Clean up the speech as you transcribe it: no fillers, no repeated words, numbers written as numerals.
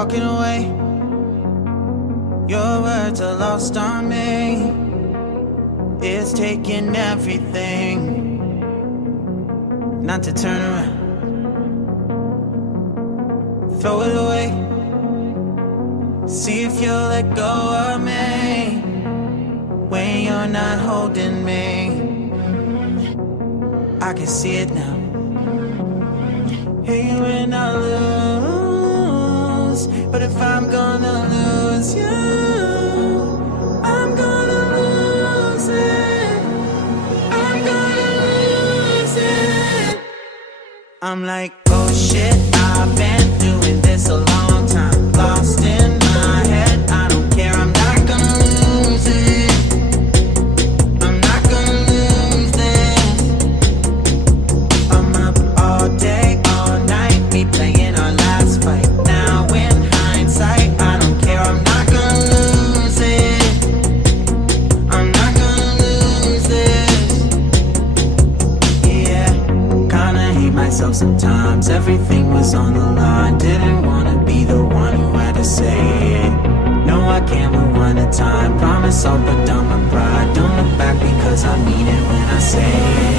walking away. Your words are lost on me. It's taking everything not to turn around. Throw it away. See if you'll let go of me when you're not holding me. I can see it now. Hey, when I lose, but if I'm gonna lose you, I'm gonna lose it. I'm gonna lose it. I'm like, oh shit, I've been doing this a long time. Lost in my head, I don't care, I'm not gonna lose it. I'm not gonna lose this. I'm up all day, all night, replaying our last fight. Now in hindsight, I don't care, I'm not gonna lose it. I'm not gonna lose this. Yeah, kinda hate myself sometimes. Everything was on the line. Didn't wanna be the one who had to say it. No, I can't move one at a time. Promise I'll put down my pride. Don't look back because I mean it when I say it.